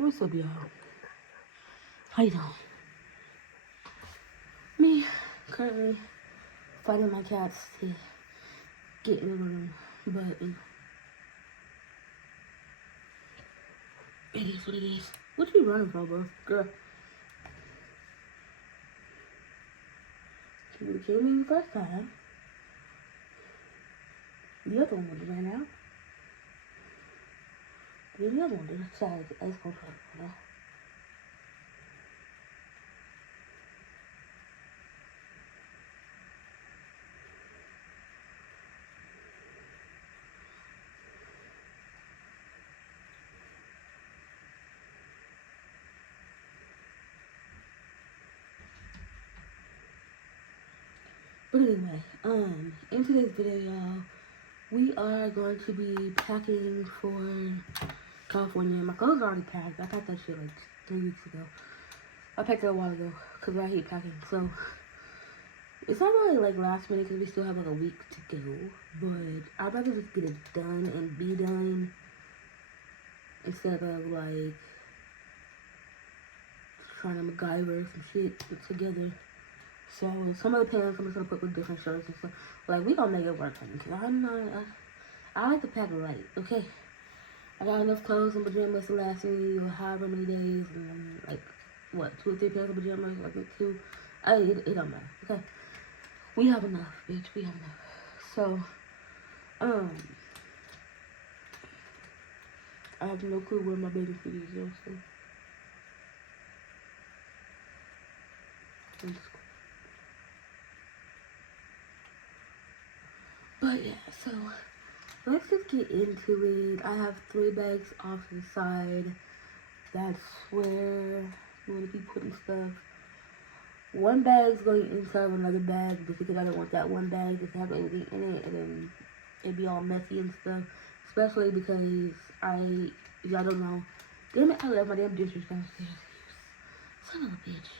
What's up, y'all? How you doing? Me, currently fighting my cats to get in the room, but it is what it is. What you running from, bro? Girl. She would have killed me the first time. The other one would have ran out. Then the other one decided to ice cold fight, you know? But anyway, in today's video, y'all, we are going to be packing for California. My clothes are already packed. I packed that shit like 3 weeks ago. I packed it a while ago because I hate packing. So it's not really like last minute because we still have like a week to go. But I'd rather just get it done and be done instead of like trying to MacGyver some shit together. So some of the pants I'm just gonna put with different shirts and stuff. Like we gonna make it work, honey. Cause I'm not. I like to pack light. Okay. I got enough clothes and pajamas to last me however many days, and like what 2 or 3 pairs of pajamas, like 2. It don't matter. Okay. We have enough, bitch. We have enough. So I have no clue where my baby food is, though. So but yeah, so let's just get into it. I have 3 bags off to the side. That's where I'm going to be putting stuff. 1 bag's going inside of another bag just because I don't want that 1 bag to have anything in it and then it'd be all messy and stuff. Especially because y'all don't know, damn it, I left my damn dentures downstairs. Son of a bitch.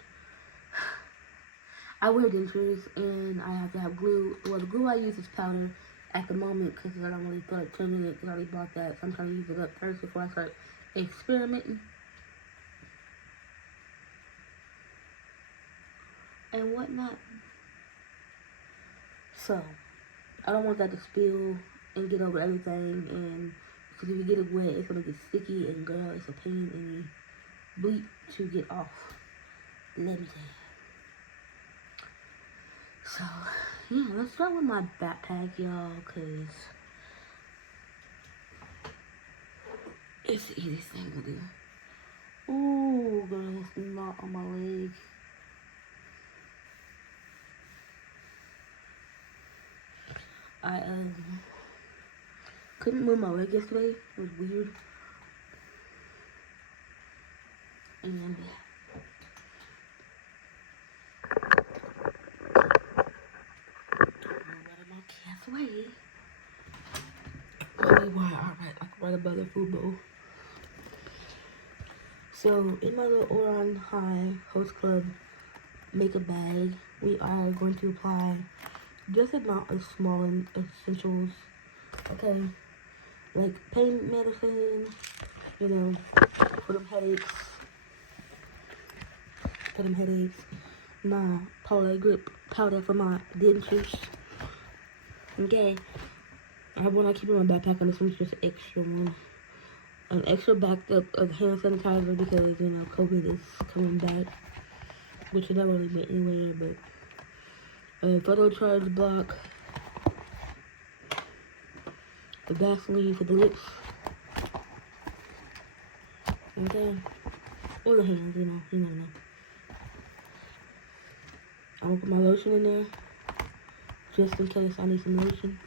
I wear dentures and I have to have glue. Well, the glue I use is powder at the moment because I don't really feel like changing it because I already bought that. So I'm trying to use it up first before I start experimenting. And whatnot. So, I don't want that to spill and get over everything. And because if you get it wet, it's going to get sticky. And girl, it's a pain in the bleep to get off. Let me tell you. So, yeah, let's start with my backpack, y'all, because it's the easiest thing to do. Ooh, girl, it's not on my leg. I couldn't move my leg yesterday. It was weird. And way. Right above the food bowl. So in my little Oron High Host Club makeup bag, we are going to apply just amount of small essentials. Okay, like pain medicine, you know, for them headaches. My Polar Grip powder for my dentures. Okay. I have one I keep in my backpack, and this one's just an extra one. An extra backup of hand sanitizer because, you know, COVID is coming back. Which it never really went anywhere, but a photo charge block. The Vaseline for the lips. Okay. Or the hands, you know. I'm gonna put my lotion in there. Just in case I need some lotion.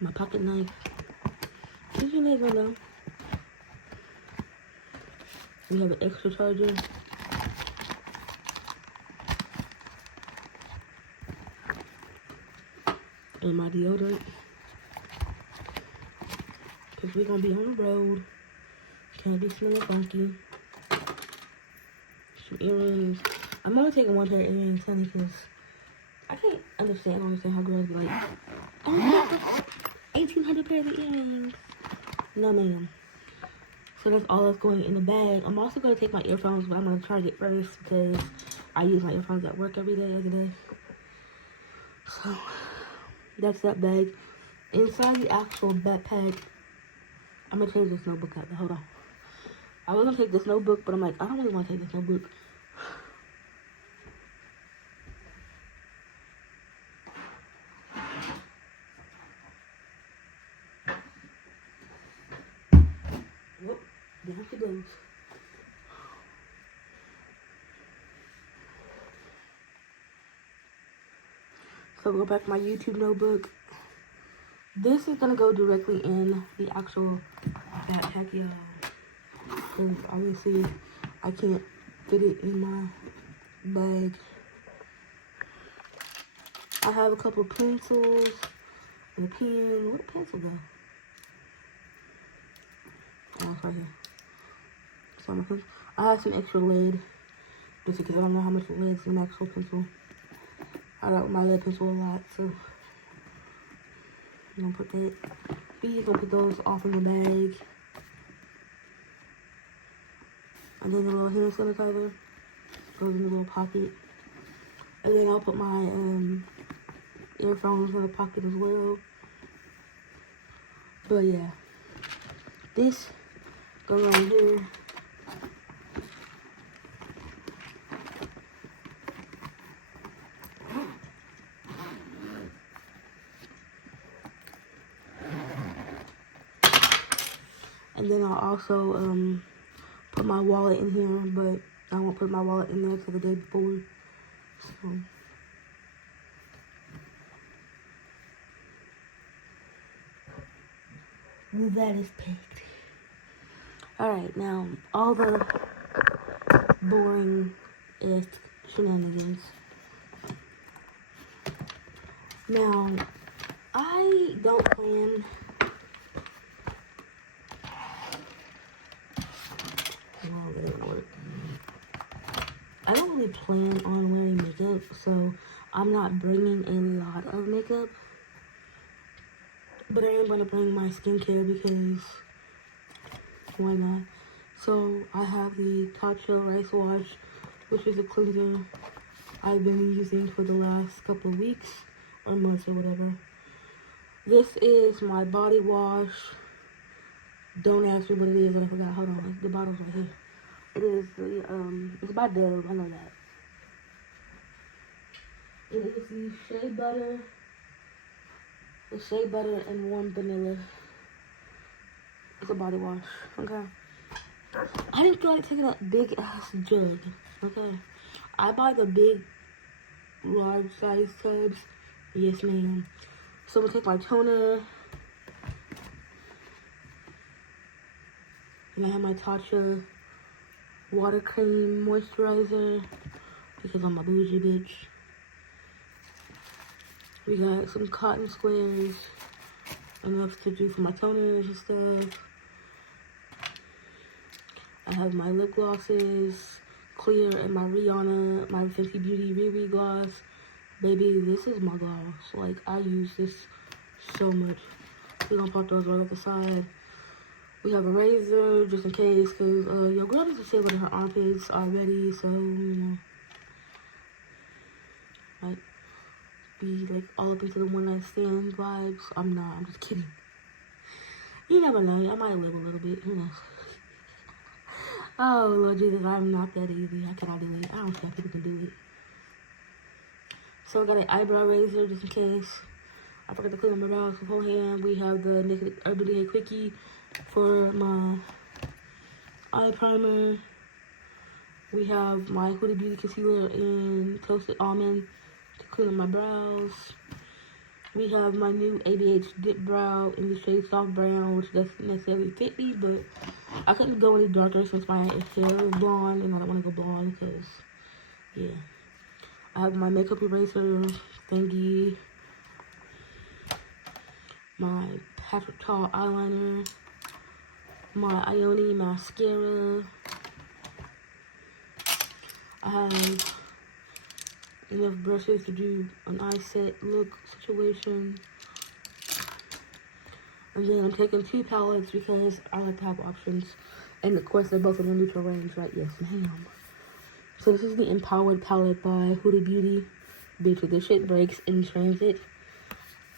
My pocket knife. Because you never know. We have an extra charger. And my deodorant. Because we're going to be on the road. Can't be smelling funky. Some earrings. I'm only taking 1 pair of earrings, honey, because I can't understand. I don't understand how girls be like, oh, I got 1,800 pairs of earrings. No, ma'am. So that's all that's going in the bag. I'm also going to take my earphones, but I'm going to charge it first because I use my earphones at work every day. So that's that bag. Inside the actual backpack, I'm going to change this notebook out. Hold on. I was going to take this notebook, but I'm like, I don't really want to take this notebook. Whoop, down she goes. So go back to my YouTube notebook. This is going to go directly in the actual backpack, y'all. Because obviously, I can't fit it in my bag. I have a couple of pencils and a pen. Where'd the pencil go? Oh, it's right here. So my pencil. I have some extra lead. Just because I don't know how much lead's in an actual pencil. I like my lead pencil a lot, so I'm gonna put that. We're gonna put those off in the bag. And then the little hand sanitizer goes in the little pocket. And then I'll put my earphones in the pocket as well. But yeah, this goes right here. And then I'll also put my wallet in here, but I won't put my wallet in there till the day before. So that is packed. Alright, now all the boring ass shenanigans. Now, I don't plan I don't really plan on wearing makeup, so I'm not bringing a lot of makeup. But I am going to bring my skincare because why not? So I have the Tatcha Rice Wash, which is a cleanser I've been using for the last couple of weeks or months or whatever. This is my body wash. Don't ask me what it is, I forgot. Hold on, the bottle's right here. It is the, it's by Dove, I know that. It is the Shea Butter and Warm Vanilla. It's a body wash, okay? I didn't feel like taking a big ass jug, okay? I buy the big, large size tubs. Yes, ma'am. So I'm gonna take my toner. And I have my Tatcha water cream moisturizer because I'm a bougie bitch. We got some cotton squares, enough to do for my toners and stuff. I have my lip glosses, clear, and my Rihanna, my Fenty Beauty Riri gloss. Baby, this is my gloss. Like, I use this so much. We're gonna pop those right off the side. We have a razor, just in case, because your girl doesn't shave under her armpits already, so, you know. Like, be, like, all up into the one night stand vibes. I'm not, I'm just kidding. You never know, I might live a little bit, who knows. Oh, Lord Jesus, I'm not that easy. I cannot do it. I don't care if people can do it. So I got an eyebrow razor, just in case. I forgot to clean up my brows beforehand. We have the Naked Urban Decay Quickie for my eye primer. We have my Huda Beauty Concealer in Toasted Almond to clean up my brows. We have my new ABH Dip Brow in the shade Soft Brown, which doesn't necessarily fit me, but I couldn't go any darker since my hair is blonde, and I don't want to go blonde because, yeah. I have my makeup eraser thingy, my Patrick Ta eyeliner, my Ioni mascara. I have enough brushes to do an eye set look situation. And then I'm taking 2 palettes because I like to have options. And of course, they're both in the neutral range, right? Yes, ma'am. So this is the Empowered palette by Huda Beauty. Bitch, if this shit breaks in transit,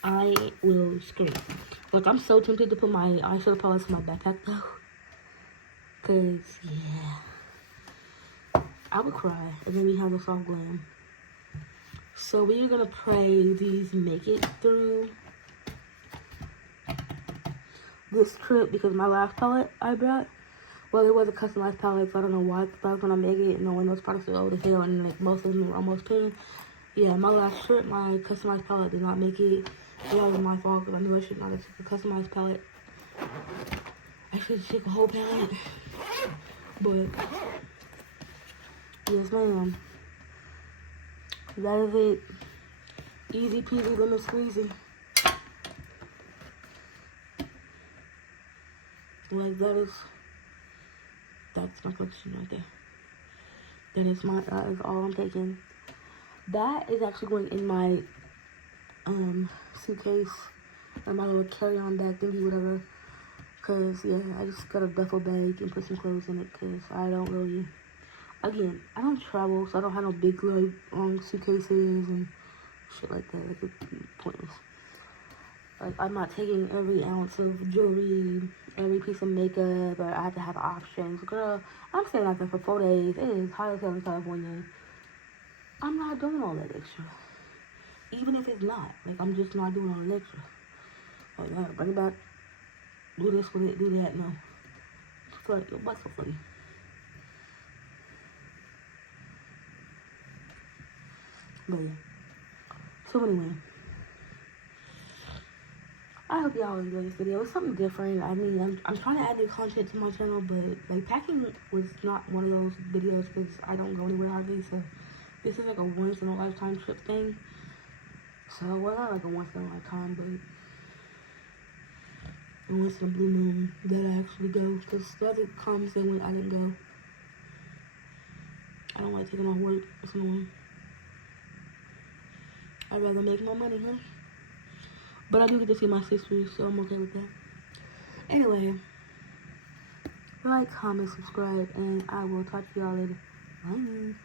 I will scream. Like, I'm so tempted to put my eyeshadow palettes in my backpack, though. Because, yeah. I would cry. And then we have the soft glam. So we are going to pray these make it through this trip, because my last palette I brought, well, it was a customized palette, so I don't know why I thought I was gonna make it, knowing those products are old as hell, and like most of them are almost 10. Yeah, my last trip, my customized palette did not make it. That was my fault, because I knew I should not have took a customized palette. I should have took a whole palette. But, yes ma'am. That is it. Easy peasy lemon squeezy. Like, that's my collection right there. That is all I'm taking. That is actually going in my suitcase, or my little carry-on bag thingy, whatever. Cause yeah, I just got a duffel bag and put some clothes in it. Cause I don't really, again, I don't travel, so I don't have no big like long suitcases and shit like that. Like, it's pointless. Like, I'm not taking every ounce of jewelry, every piece of makeup, or I have to have options. Girl, I'm staying out there for 4 days. It is hot as hell in California. I'm not doing all that extra. Even if it's not. Like, I'm just not doing all that extra. Like, I gotta bring it back. Do this with it, do that. No. It's like, your butt's so funny. But yeah. So anyway. I hope y'all enjoy this video. It's something different. I mean, I'm trying to add new content to my channel, but like, packing was not one of those videos because I don't go anywhere hardly. So this is like a once in a lifetime trip thing. So, well, not like a once in a lifetime, but a once in a blue moon that I actually go. Because the other comes in when I didn't go. I don't like taking off work. It's annoying. I'd rather make more money, huh? But I do get to see my sisters, so I'm okay with that. Anyway, like, comment, subscribe, and I will talk to y'all later. Bye.